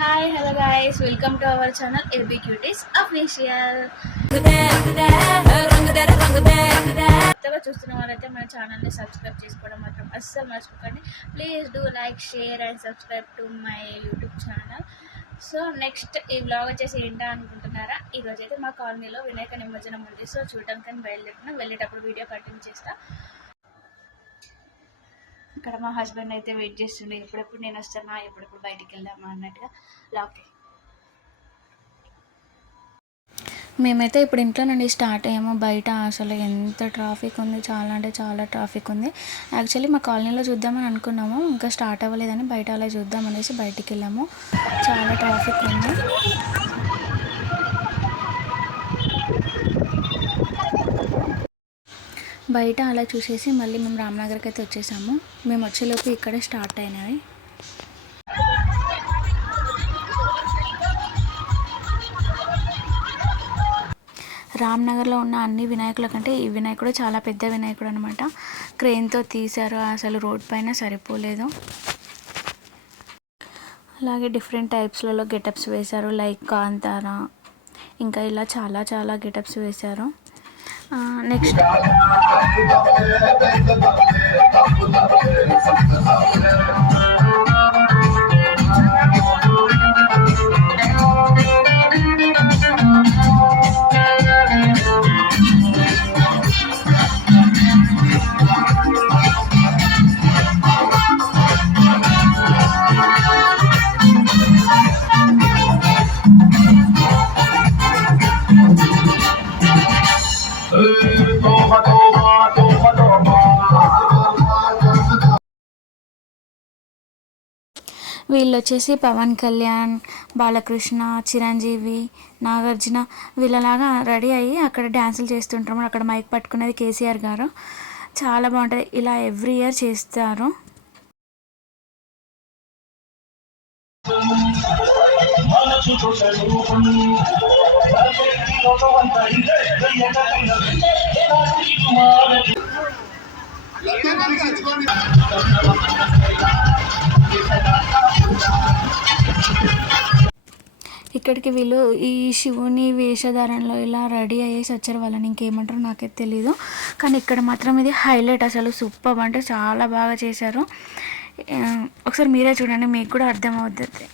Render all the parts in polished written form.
Hi hello guys, welcome to our channel AB cuties official. కొత్తగా చూస్తున్న వాళ్ళైతే మన ఛానల్ని సబ్స్క్రైబ్ చేసుకోవడం మాత్రం అస్సలు మర్చిపోకండి. Please do like, share and subscribe to my YouTube channel. So next ఈ వ్లాగ్ వచ్చేసి ఏంటా అనుకుంటున్నారా? ఈరోజు అయితే మా కాలనీలో వినాయక నిమజ్జనం ఉంది. సో చూడడానికి వెళ్ళేటప్పుడు వీడియో కంటిన్యూ చేస్తా. ఇక్కడ మా హస్బెండ్ అయితే వెయిట్ చేస్తుండే, ఎప్పుడెప్పుడు నేను వస్తానా, ఎప్పుడెప్పుడు బయటికి వెళ్దామా అన్నట్టుగా. లాక్ మేమైతే ఇప్పుడు ఇంట్లో నుండి స్టార్ట్ అయ్యాము. బయట అసలు ఎంత ట్రాఫిక్ ఉంది, చాలా అంటే చాలా ట్రాఫిక్ ఉంది. యాక్చువల్లీ మా కాలనీలో చూద్దామని అనుకున్నాము, ఇంకా స్టార్ట్ అవ్వలేదని బయట అలా చూద్దామనేసి బయటికి వెళ్ళాము. చాలా ట్రాఫిక్ ఉంది. బయట అలా చూసేసి మళ్ళీ మేము రామ్నగర్కి అయితే వచ్చేసాము. మేము వచ్చేలోపు ఇక్కడే స్టార్ట్ అయినాయి. రామ్నగర్లో ఉన్న అన్ని వినాయకుల కంటే ఈ వినాయకుడు చాలా పెద్ద వినాయకుడు అనమాట. క్రెయిన్తో తీశారు, అసలు రోడ్ పైన సరిపోలేదు. అలాగే డిఫరెంట్ టైప్స్లలో గెటప్స్ వేశారు, లైక్ కాంతారా, ఇంకా ఇలా చాలా చాలా గెటప్స్ వేశారు. నెక్స్ట్ వీళ్ళు వచ్చేసి పవన్ కళ్యాణ్, బాలకృష్ణ, చిరంజీవి, నాగార్జున వీళ్ళలాగా రెడీ అయ్యి అక్కడ డ్యాన్సులు చేస్తుంటారు. అక్కడ మైక్ పట్టుకునేది కేసీఆర్ గారు. చాలా బాగుంటుంది. ఇలా ఎవ్రీ ఇయర్ చేస్తారు. ఇక్కడికి వీళ్ళు ఈ శివుని వేషధారణలో ఇలా రెడీ అయ్యేసి వచ్చారు. వాళ్ళని ఇంకేమంటారో నాకైతే తెలీదు, కానీ ఇక్కడ మాత్రం ఇది హైలైట్. అసలు సూపర్ అంటే చాలా బాగా చేశారు. ఒకసారి మీరే చూడండి, మీకు కూడా అర్థమవుతుంది.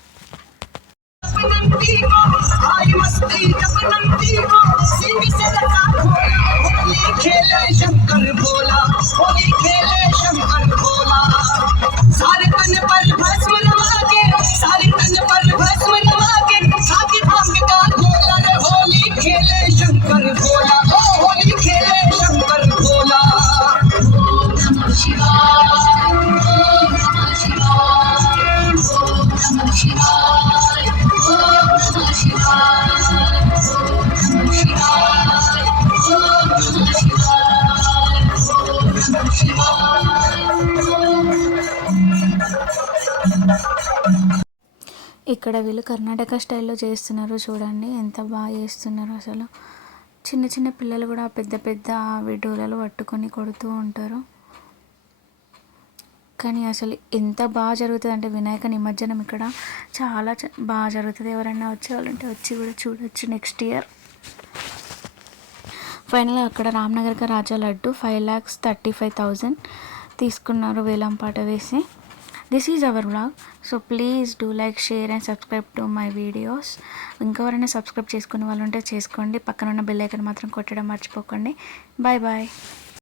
ఇక్కడ వీళ్ళు కర్ణాటక స్టైల్లో చేస్తున్నారు. చూడండి ఎంత బాగా చేస్తున్నారు. అసలు చిన్న చిన్న పిల్లలు కూడా పెద్ద పెద్ద డోలలు పట్టుకొని కొడుతూ ఉంటారు. కానీ అసలు ఎంత బాగా జరుగుతుంది అంటే వినాయక నిమజ్జనం ఇక్కడ చాలా బాగా జరుగుతుంది. ఎవరైనా వచ్చేవాళ్ళంటే వచ్చి కూడా చూడొచ్చు నెక్స్ట్ ఇయర్. ఫైనల్గా అక్కడ రామ్నగర్కి రాజా లడ్డు 5,35,000 తీసుకున్నారు వేలం పాట వేసి. This is our vlog. So please do like, share and subscribe to my videos. ఇంకెవరైనా సబ్స్క్రైబ్ చేసుకునే వాళ్ళు ఉంటే చేసుకోండి. పక్కన ఉన్న బెల్ ఐకాన్ మాత్రం కొట్టడం మర్చిపోకండి. Bye bye.